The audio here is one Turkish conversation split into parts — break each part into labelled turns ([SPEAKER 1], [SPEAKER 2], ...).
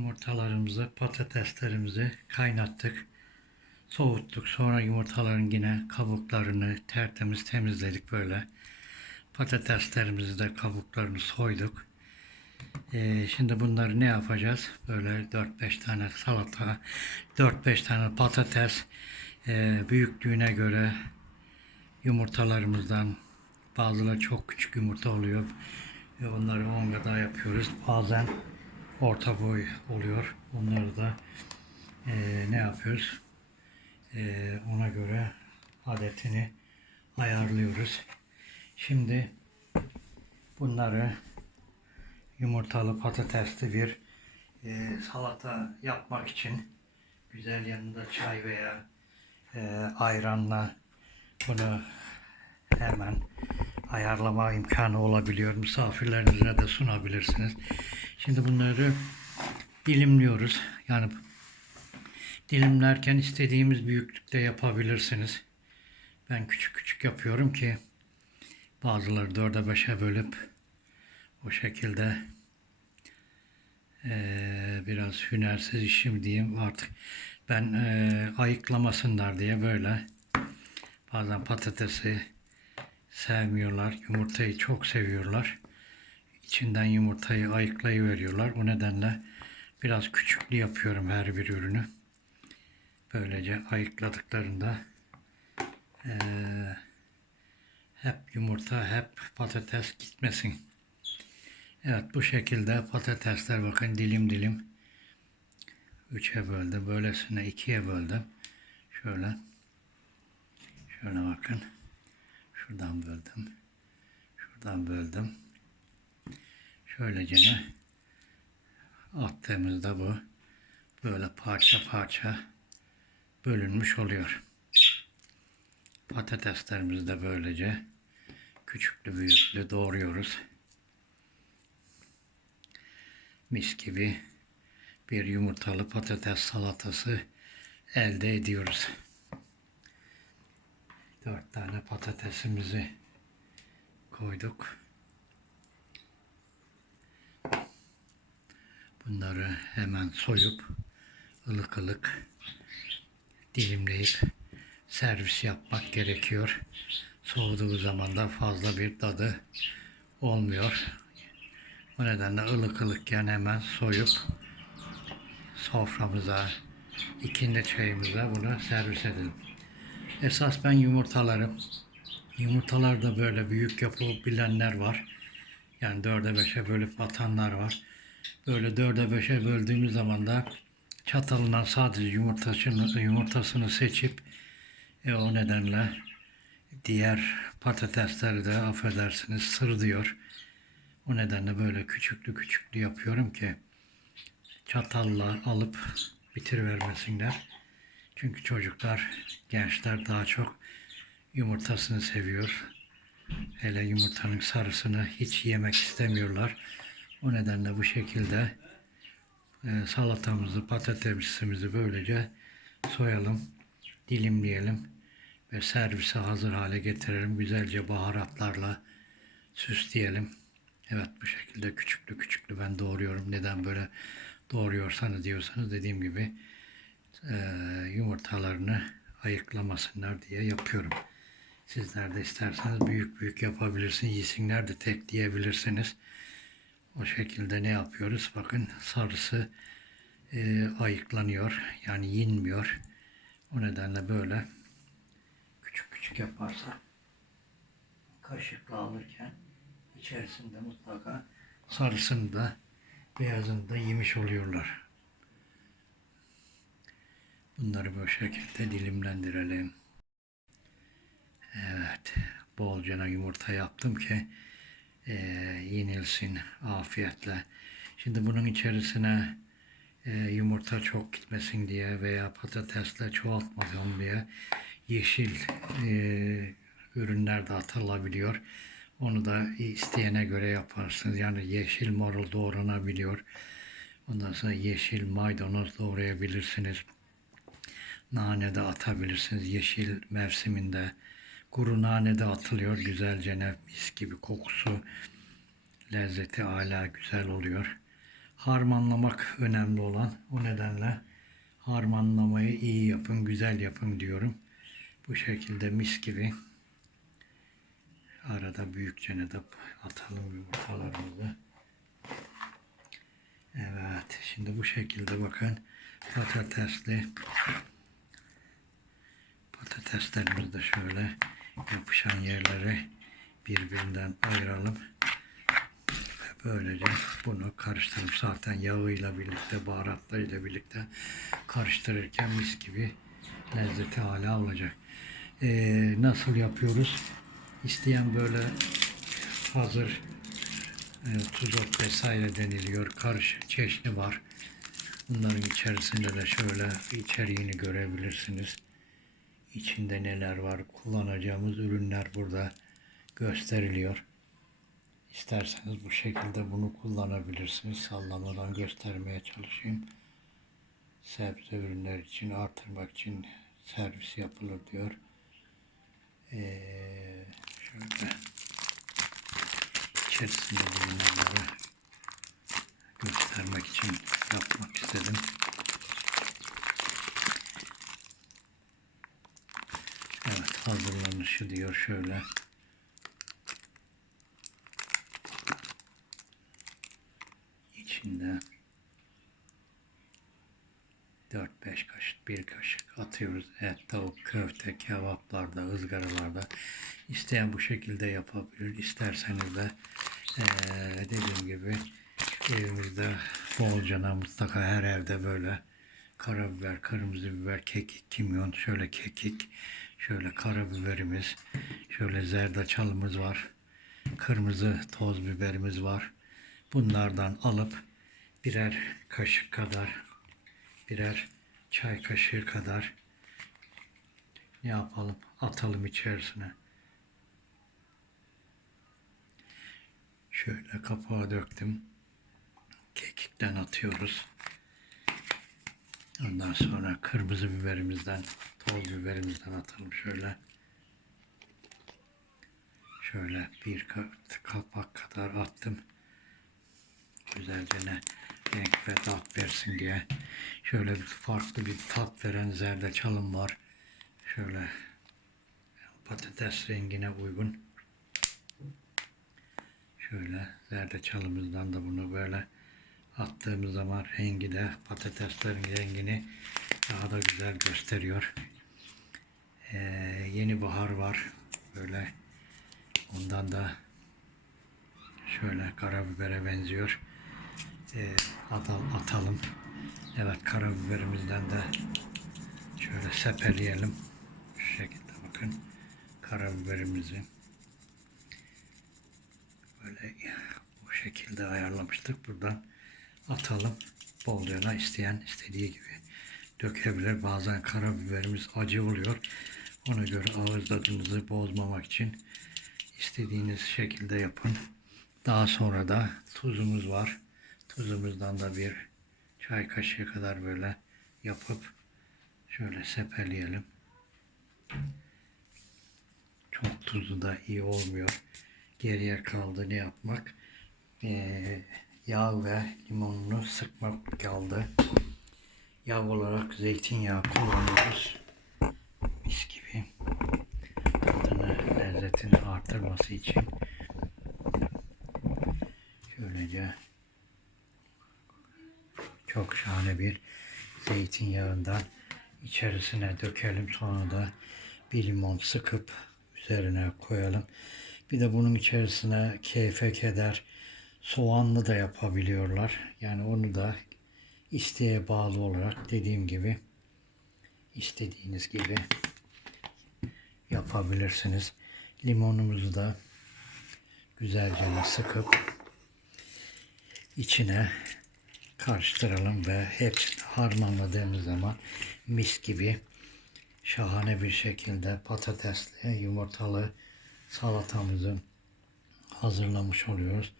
[SPEAKER 1] Yumurtalarımızı, patateslerimizi kaynattık. Soğuttuk. Sonra yumurtaların yine kabuklarını tertemiz temizledik böyle. Patateslerimizi de kabuklarını soyduk. Ee, şimdi bunları ne yapacağız? Böyle 4-5 tane salata, 4-5 tane patates, ee, büyüklüğüne göre yumurtalarımızdan bazıları çok küçük yumurta oluyor. Ve onları 10 kadar yapıyoruz. Bazen orta boy oluyor. Onları da ee, ne yapıyoruz? Ee, ona göre adetini ayarlıyoruz. Şimdi bunları yumurtalı patatesli bir e, salata yapmak için güzel yanında çay veya e, ayranla bunu hemen ayarlama imkanı olabiliyor. Misafirlerinize de sunabilirsiniz. Şimdi bunları dilimliyoruz. Yani dilimlerken istediğimiz büyüklükte yapabilirsiniz. Ben küçük küçük yapıyorum ki bazıları dörde beşe bölüp o şekilde eee, biraz hünersiz işim diyeyim artık ben eee, ayıklamasınlar diye böyle bazen patatesi sevmiyorlar yumurtayı çok seviyorlar içinden yumurtayı ayıklayıveriyorlar o nedenle biraz küçüklü yapıyorum her bir ürünü böylece ayıkladıklarında eee hep yumurta, hep patates gitmesin. Evet bu şekilde patatesler bakın dilim dilim üçe böldüm. Böylesine ikiye böldüm. Şöyle. Şöyle bakın. Şuradan böldüm. Şuradan böldüm. Şöylece ne? Attığımızda bu böyle parça parça bölünmüş oluyor. Patateslerimizi de böylece küçüklü büyüklü doğruyoruz. Mis gibi bir yumurtalı patates salatası elde ediyoruz. Dört tane patatesimizi koyduk. Bunları hemen soyup ılık ılık dilimleyip servis yapmak gerekiyor. Soğuduğu zaman da fazla bir tadı olmuyor. O nedenle ılık ılıkken hemen soyup soframıza, ikindi çayımıza bunu servis edelim. Esas ben yumurtaları, yumurtalar da böyle büyük yapabilenler var. Yani dörde beşe bölüp atanlar var. Böyle dörde beşe böldüğümüz zaman da çatalından sadece yumurtasını, yumurtasını seçip e, o nedenle diğer patatesleri de affedersiniz sır diyor. O nedenle böyle küçüklü küçüklü yapıyorum ki çatalla alıp bitirivermesinler. Çünkü çocuklar, gençler daha çok yumurtasını seviyor. Hele yumurtanın sarısını hiç yemek istemiyorlar. O nedenle bu şekilde e, salatamızı, patatesimizi böylece soyalım, dilimleyelim ve servise hazır hale getirelim. Güzelce baharatlarla süsleyelim. Evet bu şekilde küçüklü küçüklü ben doğruyorum. Neden böyle doğruyorsanız diyorsanız dediğim gibi e, yumurtalarını ayıklamasınlar diye yapıyorum. Sizler de isterseniz büyük büyük yapabilirsiniz. Yesinler de tek diyebilirsiniz. O şekilde ne yapıyoruz? Bakın sarısı e, ayıklanıyor. Yani yenmiyor. O nedenle böyle küçük küçük yaparsa kaşıkla alırken içerisinde mutlaka sarısını da beyazını da yemiş oluyorlar. Bunları bu şekilde dilimlendirelim. Evet, bolcana yumurta yaptım ki e, yenilsin afiyetle. Şimdi bunun içerisine e, yumurta çok gitmesin diye veya patatesle çoğaltmayalım diye yeşil e, ürünler de atılabiliyor. Onu da isteyene göre yaparsınız. Yani yeşil marul doğranabiliyor. Ondan sonra yeşil maydanoz doğrayabilirsiniz. Nane de atabilirsiniz yeşil mevsiminde. Kuru nane de atılıyor güzelce ne mis gibi kokusu, lezzeti hala güzel oluyor. harmanlamak önemli olan. O nedenle harmanlamayı iyi yapın, güzel yapın diyorum. Bu şekilde mis gibi arada büyükçe de atalım yumurtalarımızı. Evet, şimdi bu şekilde bakın patatesli patateslerimizi de şöyle yapışan yerleri birbirinden ayıralım. Ve böylece bunu karıştırıp zaten yağıyla birlikte, baharatlarıyla birlikte karıştırırken mis gibi lezzeti hala olacak. Ee, nasıl yapıyoruz? İsteyen böyle hazır e, tuz ot vesaire deniliyor. Karışık çeşni var. Bunların içerisinde de şöyle içeriğini görebilirsiniz. İçinde neler var, kullanacağımız ürünler burada gösteriliyor. İsterseniz bu şekilde bunu kullanabilirsiniz. Sallamadan göstermeye çalışayım. Sebze ürünler için artırmak için servis yapılır diyor. Ee, şöyle içerisinde bulunanları göstermek için yapmak istedim. Evet hazırlanışı diyor şöyle. İçinde 4-5 kaşık, bir kaşık atıyoruz. Et, tavuk, köfte, kebaplarda, ızgaralarda. İsteyen bu şekilde yapabilir. İsterseniz de eee, dediğim gibi evimizde bolcana mutlaka her evde böyle karabiber, kırmızı biber, kekik, kimyon, şöyle kekik, şöyle karabiberimiz, şöyle zerdeçalımız var. Kırmızı toz biberimiz var. Bunlardan alıp birer kaşık kadar birer çay kaşığı kadar ne yapalım atalım içerisine. Şöyle kapağı döktüm. Kekikten atıyoruz. Ondan sonra kırmızı biberimizden, toz biberimizden atalım şöyle. Şöyle bir ka- kapak kadar attım. Güzelce renk ve tat versin diye. Şöyle farklı bir tat veren zerdeçalım var. Şöyle patates rengine uygun. Şöyle zerdeçalımızdan da bunu böyle attığımız zaman rengi de patateslerin rengini daha da güzel gösteriyor. Ee, yeni bahar var. Böyle ondan da şöyle karabibere benziyor. Ee, atal, atalım. Evet karabiberimizden de şöyle sepeleyelim. Şu şekilde bakın karabiberimizi böyle bu şekilde ayarlamıştık. Buradan atalım. Bolcana isteyen istediği gibi dökebilir. Bazen karabiberimiz acı oluyor. Ona göre ağız tadınızı bozmamak için istediğiniz şekilde yapın. Daha sonra da tuzumuz var. Tuzumuzdan da bir çay kaşığı kadar böyle yapıp şöyle sepeleyelim. Çok tuzlu da iyi olmuyor. Geriye kaldı ne yapmak? Ee, yağ ve limonunu sıkmak kaldı. Yağ olarak zeytinyağı kullanıyoruz. Mis gibi. Tadını, lezzetini artırması için. Şöylece çok şahane bir zeytinyağından içerisine dökelim. Sonra da bir limon sıkıp üzerine koyalım. Bir de bunun içerisine keyfe keder soğanlı da yapabiliyorlar. Yani onu da isteğe bağlı olarak dediğim gibi istediğiniz gibi yapabilirsiniz. Limonumuzu da güzelce sıkıp içine karıştıralım ve hepsini harmanladığımız zaman mis gibi şahane bir şekilde patatesli, yumurtalı salatamızı hazırlamış oluyoruz.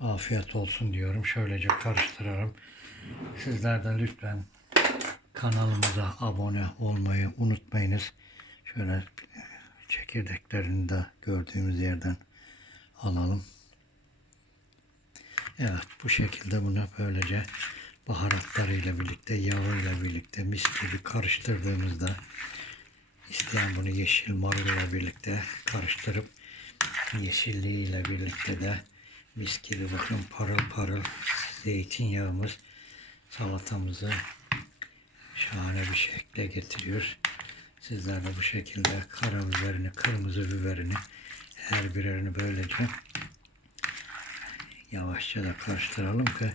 [SPEAKER 1] Afiyet olsun diyorum. Şöylece karıştıralım. Sizler de lütfen kanalımıza abone olmayı unutmayınız. Şöyle çekirdeklerini de gördüğümüz yerden alalım. Evet bu şekilde bunu böylece baharatlarıyla birlikte yağıyla birlikte mis gibi karıştırdığımızda isteyen bunu yeşil marulla birlikte karıştırıp yeşilliğiyle birlikte de mis gibi bakın parıl parıl zeytinyağımız salatamızı şahane bir şekle getiriyor. Sizler de bu şekilde karabiberini, kırmızı biberini her birerini böylece yavaşça da karıştıralım ki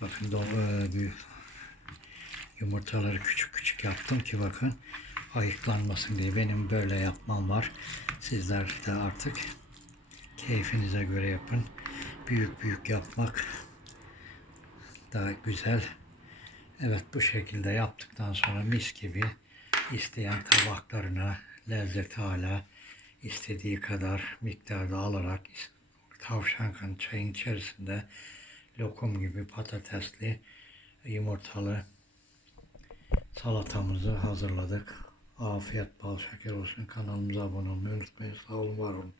[SPEAKER 1] bakın do e, büyük yumurtaları küçük küçük yaptım ki bakın ayıklanmasın diye benim böyle yapmam var. Sizler de artık keyfinize göre yapın. Büyük büyük yapmak daha güzel. Evet bu şekilde yaptıktan sonra mis gibi isteyen tabaklarına lezzet hala istediği kadar miktarda alarak tavşan kanı çayın içerisinde lokum gibi patatesli yumurtalı salatamızı hazırladık. Afiyet bal şeker olsun. Kanalımıza abone olmayı unutmayın. Sağ olun var olun.